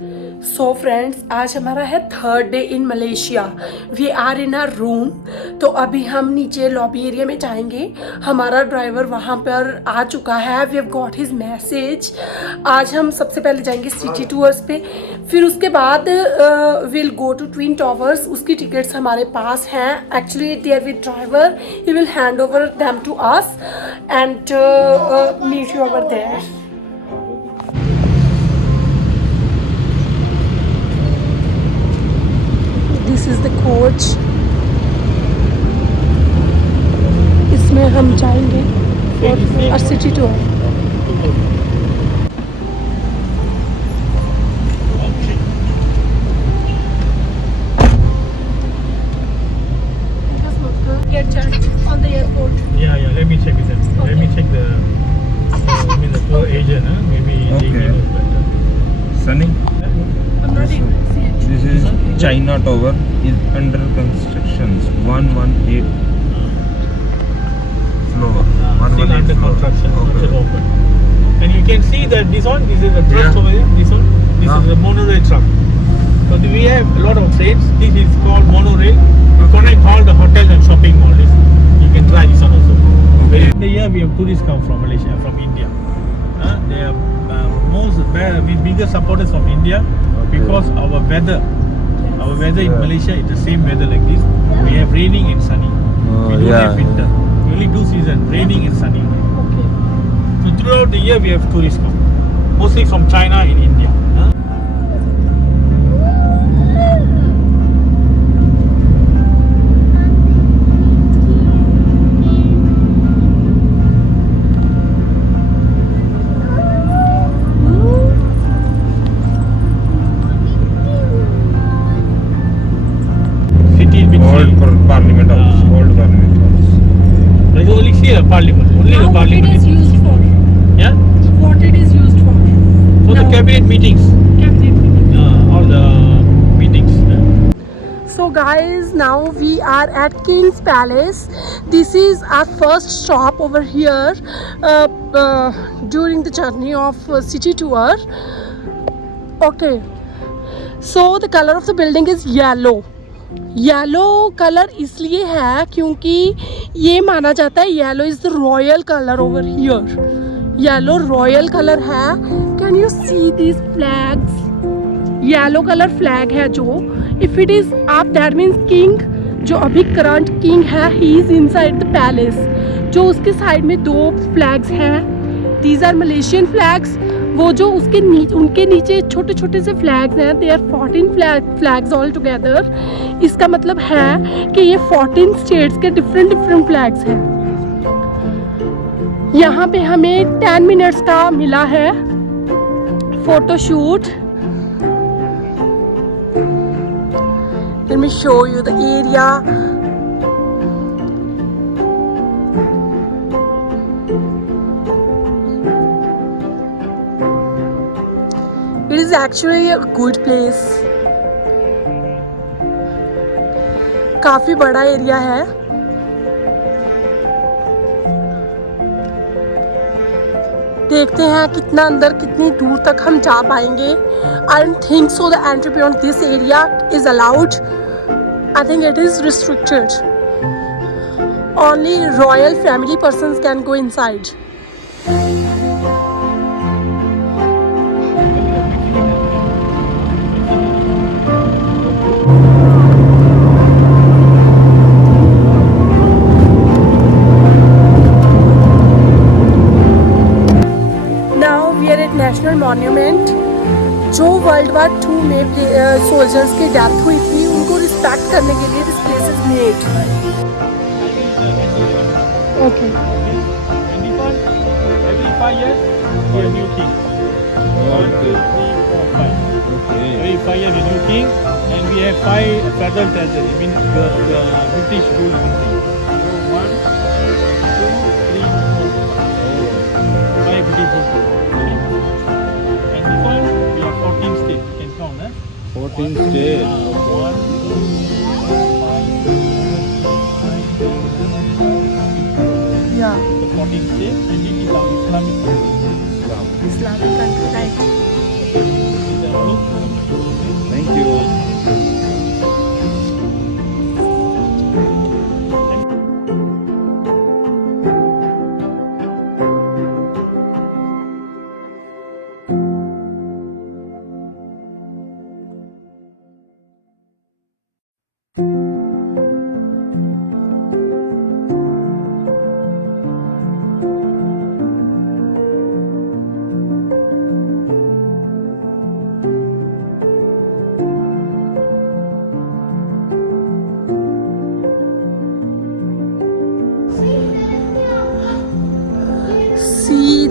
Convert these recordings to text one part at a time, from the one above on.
So friends, आज हमारा है third day in Malaysia. We are in our room. तो अभी हम नीचे लॉबी एरिया में जाएंगे। हमारा ड्राइवर वहाँ पर आ चुका है। We have got his message. आज हम सबसे पहले जाएंगे सिटी टूर्स पे, फिर उसके बाद will go to twin towers. उसकी टिकट्स हमारे पास हैं। Actually there with driver, he will hand over them to us and meet you over there. This is the coach. इसमें हम जाएंगे और city tour. Get charged on the airport. Yeah. Let me check with them. Okay. Let me check the. I mean the tour agent. Maybe Okay. they knows better. Sunny, I'm not able to see it. this is China Tower is under construction. 118 floor. Still 118 under floor. construction. Not Okay. yet open. And you can see that this is a truck Yeah. over here. This Yeah. is a monorail truck. So we have a lot of trains. This is called monorail. You connect all the hotels and shopping malls. You can try this one also. Okay. In the year we have tourists come from Malaysia, from India. They are biggest supporters from India because our weather in Yeah. Malaysia is the same weather like this. We have raining and sunny. We don't yeah. have winter. We only do season, raining and sunny. Okay. So throughout the year we have tourists come, mostly from China and India. City between. Old Parliament House. Old Parliament House. There is only see the parliament. Only Now the what it parliament. is used for? Yeah. What it is used for? For the Now. cabinet meetings. Cabinet meeting. All the meetings. So guys, now we are at King's Palace. This is our first stop over here during the journey of city tour. Okay. So the color of the building is yellow. Yellow colour इसलिए है क्योंकि ये माना जाता है yellow is the royal colour over here. Yellow royal colour है। Can you see these flags? Yellow colour flag है जो, if it is up that means king, जो अभी करंट किंग है, he is inside the palace. जो उसके side में दो फ्लैग्स हैं, दीज आर मलेशियन फ्लैग्स। वो जो उसके उनके नीचे छोटे छोटे से फ्लैग्स हैं, they are 14 flags all together. इसका मतलब है कि ये 14 स्टेट्स के डिफरेंट फ्लैग्स हैं। यहाँ पे हमें 10 मिनट्स का मिला है photoshoot. Let me show you the area. It is actually a good place. काफी बड़ा एरिया है। देखते हैं कितना अंदर, कितनी दूर तक हम जा पाएंगे। I don't think so the entry beyond this area is allowed. I think it is restricted. Only royal family persons can go inside. National monument, जो वर्ल्ड वार 2 में सोल्जर्स की डेथ हुई थी, उनको रिस्पेक्ट करने के लिए this place is made. Okay. Every 5 years, we have a new king. 1, 2, 3, 4, 5. Okay. Every 5 years, a new king, and we have 5 federal territories. Means the British rule country. So 1, 2, 3, 4, 5 British rule. And this one, we have 14 states. You can count, 14 states. 1, 2, 3, 4, 5, 6, 7, 8, 9, 10, 11, 12. Yeah. The 14 states, and it is our Islamic country. Islamic country, right? This is the look.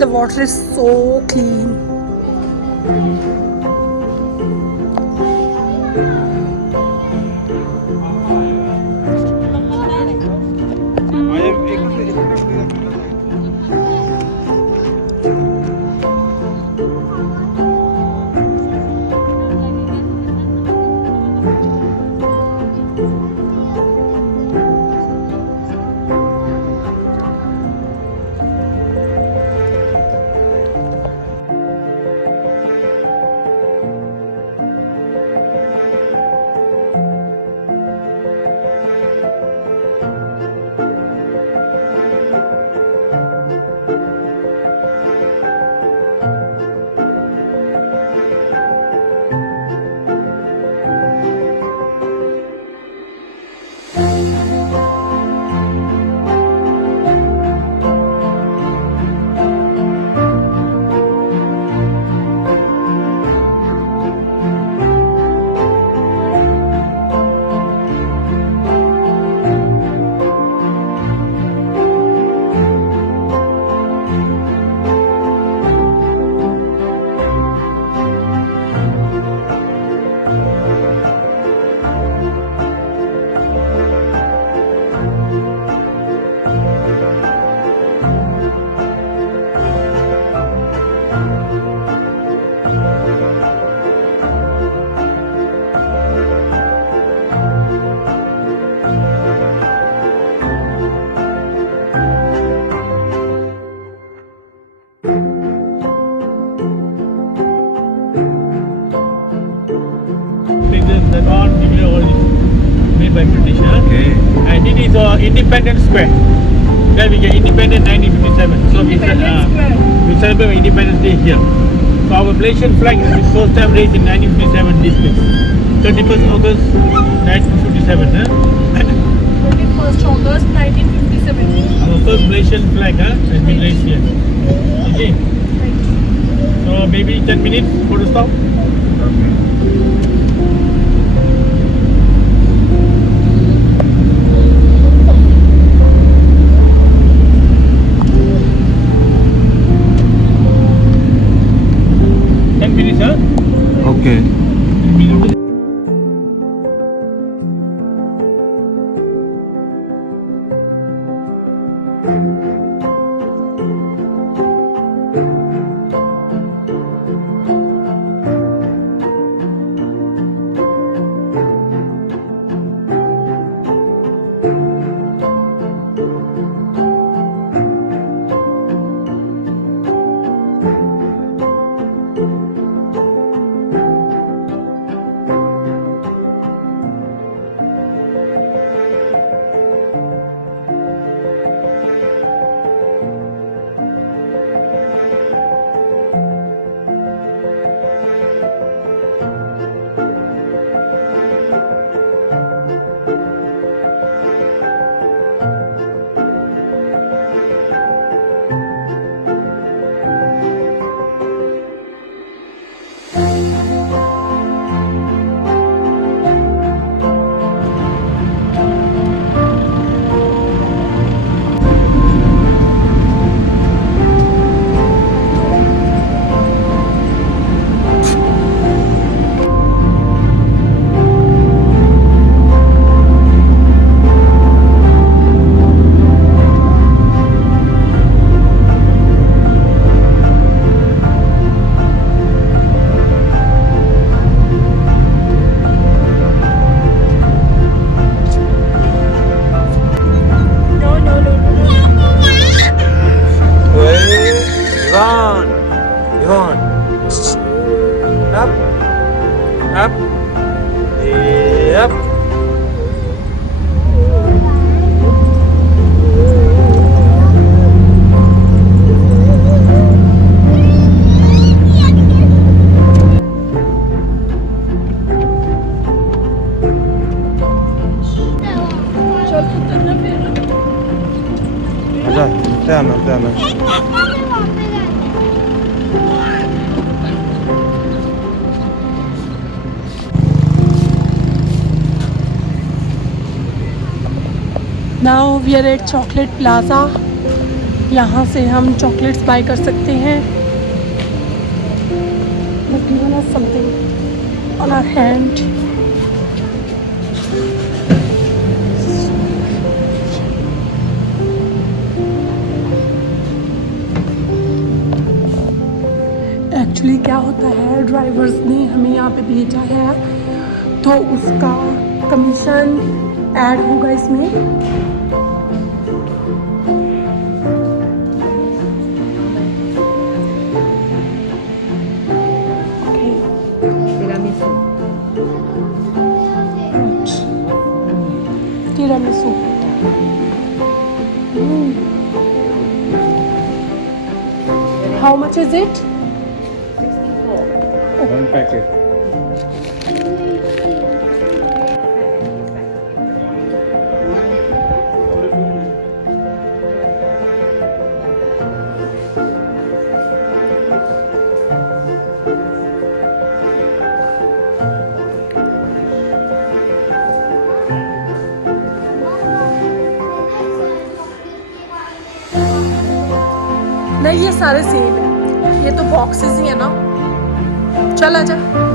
the water is so clean. The non nuclear is made by British, huh? Okay. And it is Independence Square. Where we get independent 1957. So we celebrate Independence Day here. So our Malaysian flag is first time raised in 1957 this place. 31st August 1957, huh? 21st August 1957. Our first Malaysian flag, huh, has been raised here. Okay. So maybe 10 minutes for the stop. Okay. Okay. Up. Yep. Ada. Now we are at Chocolate Plaza. यहाँ से हम chocolates bye कर सकते हैं. They've given us something on our hand. Actually क्या होता है, drivers ने हमें यहाँ पे भेजा है तो उसका कमीशन ऐड होगा इसमें. tiramisu. How much is it? One packet. नहीं, ये सारे सेम है, ये तो बॉक्सेस ही है ना. चल आजा.